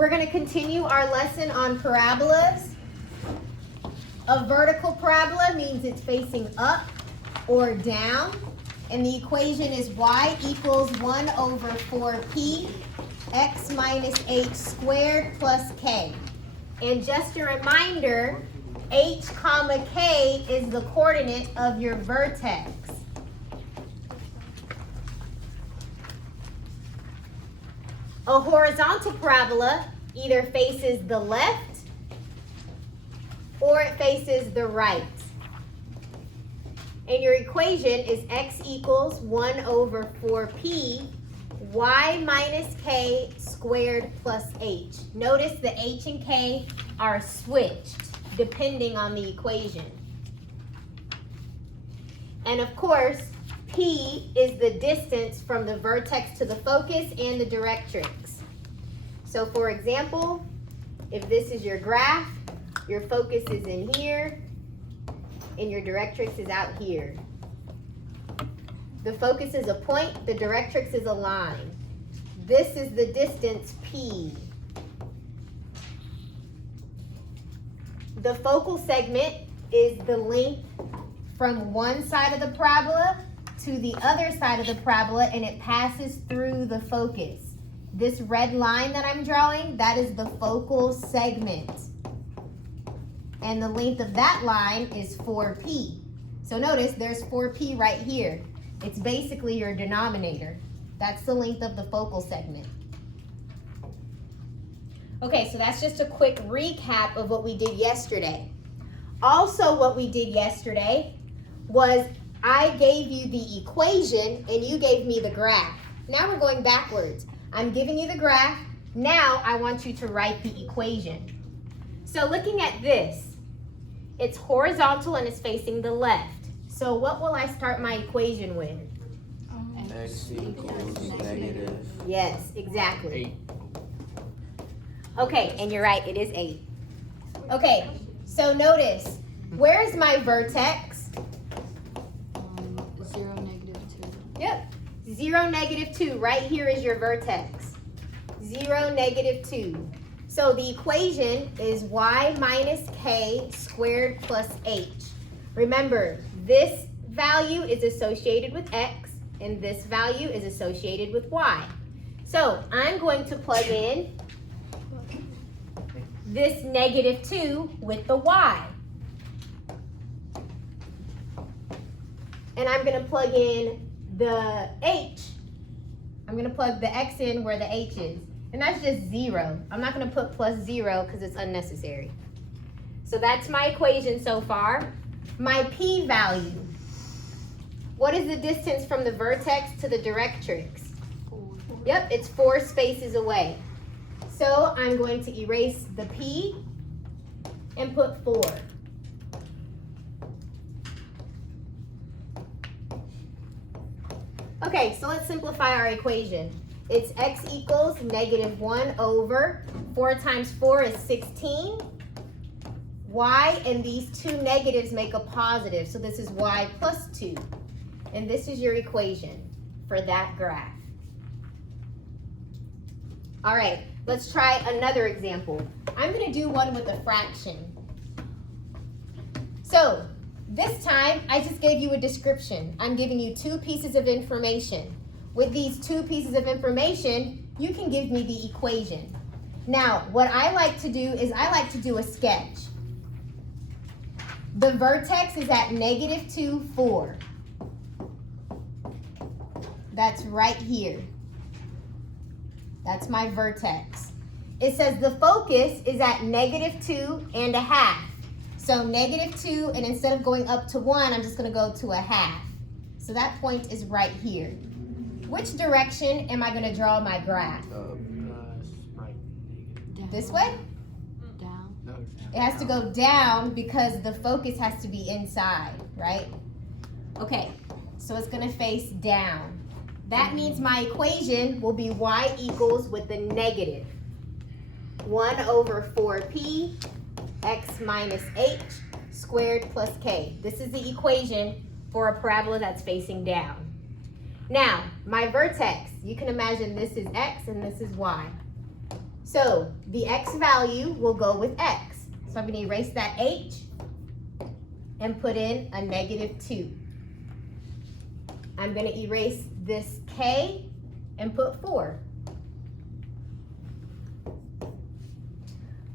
We're going to continue our lesson on parabolas. A vertical parabola means it's facing up or down. And the equation is y equals 1 over 4p x minus h squared plus k. And just a reminder, h comma k is the coordinate of your vertex. A horizontal parabola either faces the left or it faces the right. And your equation is x equals 1 over 4p y minus k squared plus h. Notice the h and k are switched depending on the equation. And of course, p is the distance from the vertex to the focus and the directrix. So for example, if this is your graph, your focus is in here, and your directrix is out here. The focus is a point, the directrix is a line. This is the distance P. The focal segment is the length from one side of the parabola to the other side of the parabola, and it passes through the focus. This red line that I'm drawing, that is the focal segment. And the length of that line is 4p. So notice there's 4p right here. It's basically your denominator. That's the length of the focal segment. Okay, so that's just a quick recap of what we did yesterday. Also, what we did yesterday was I gave you the equation and you gave me the graph. Now we're going backwards. I'm giving you the graph. Now I want you to write the equation. So looking at this, it's horizontal and it's facing the left. So what will I start my equation with? X equals negative. Yes, exactly. 8. Okay, and you're right, it is 8. Okay, so notice, where is my vertex? 0, negative 2. Yep, 0, negative 2. Right here is your vertex. 0, negative 2. So the equation is y minus k squared plus h. Remember, this value is associated with x, and this value is associated with y. So I'm going to plug in this negative 2 with the y. And I'm going to plug in the h. I'm going to plug the x in where the h is. And that's just 0. I'm not going to put plus 0 because it's unnecessary. So that's my equation so far. My p value. What is the distance from the vertex to the directrix? 4. Yep, it's 4 spaces away. So I'm going to erase the p and put 4. Okay, so let's simplify our equation. It's x equals negative 1 over 4 times 4 is 16. Y and these two negatives make a positive, so this is y plus 2. And this is your equation for that graph. All right, let's try another example. I'm going to do one with a fraction. So this time, I just gave you a description. I'm giving you 2 pieces of information. With these 2 pieces of information, you can give me the equation. Now, what I like to do is I like to do a sketch. The vertex is at negative 2, 4. That's right here. That's my vertex. It says the focus is at negative 2 and a half. So negative 2, and instead of going up to 1, I'm just going to go to a half. So that point is right here. Which direction am I going to draw my graph? Right. Down. This way? Down. No, It has to go down because the focus has to be inside, right? Okay, so it's going to face down. That means my equation will be y equals with the negative 1 over 4p x minus h squared plus k. This is the equation for a parabola that's facing down. Now, my vertex, you can imagine this is x and this is y. So the x value will go with x. So I'm going to erase that h and put in a -2. I'm going to erase this k and put 4.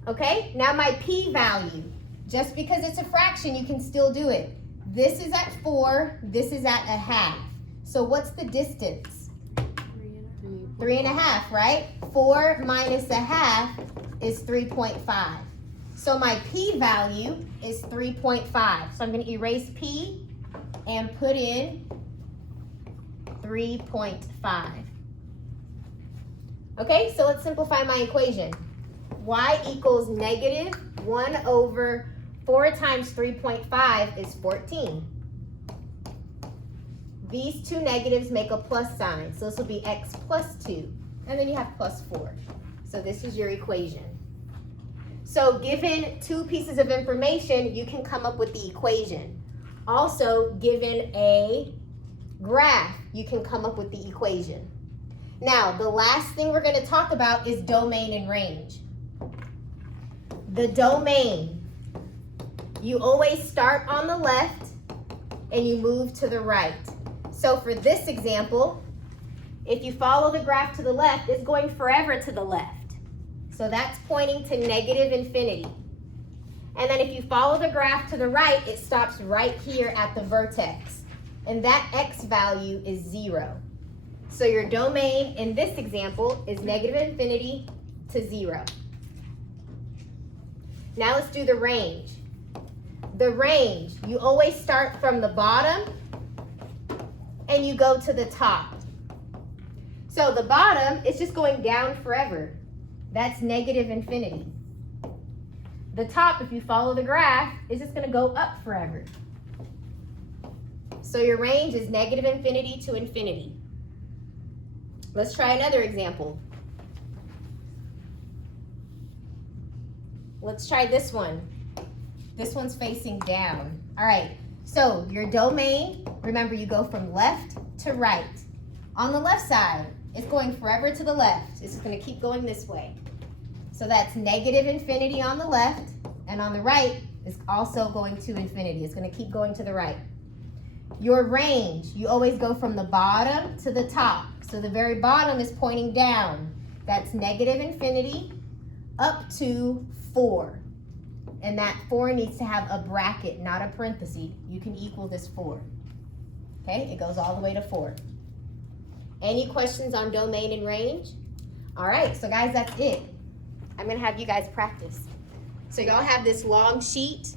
Okay, now my p value, just because it's a fraction, you can still do it. This is at 4, this is at 1/2. So what's the distance? 3.5, right? 4 minus 1/2 is 3.5. So my p value is 3.5. So I'm going to erase p and put in 3.5. Okay, so let's simplify my equation. Y equals -1/4 times 3.5 is 14. These two negatives make a plus sign, so this will be x plus 2. And then you have plus 4. So this is your equation. So given two pieces of information, you can come up with the equation. Also, given a graph, you can come up with the equation. Now, the last thing we're going to talk about is domain and range. The domain, you always start on the left and you move to the right. So for this example, if you follow the graph to the left, it's going forever to the left. So that's pointing to -infinity. And then if you follow the graph to the right, it stops right here at the vertex. And that x value is 0. So your domain in this example is -infinity to 0. Now let's do the range. The range, you always start from the bottom and you go to the top. So the bottom is just going down forever. That's -infinity. The top, if you follow the graph, is just going to go up forever. So your range is -infinity to infinity. Let's try another example. Let's try this one. This one's facing down. All right, so your domain, remember you go from left to right. On the left side, it's going forever to the left. It's just going to keep going this way. So that's -infinity on the left, and on the right is also going to infinity. It's going to keep going to the right. Your range, you always go from the bottom to the top. So the very bottom is pointing down. That's -infinity up to 4. And that 4 needs to have a bracket, not a parenthesis. You can equal this 4. Okay, it goes all the way to 4. Any questions on domain and range? All right, so guys, that's it. I'm gonna have you guys practice. So y'all have this long sheet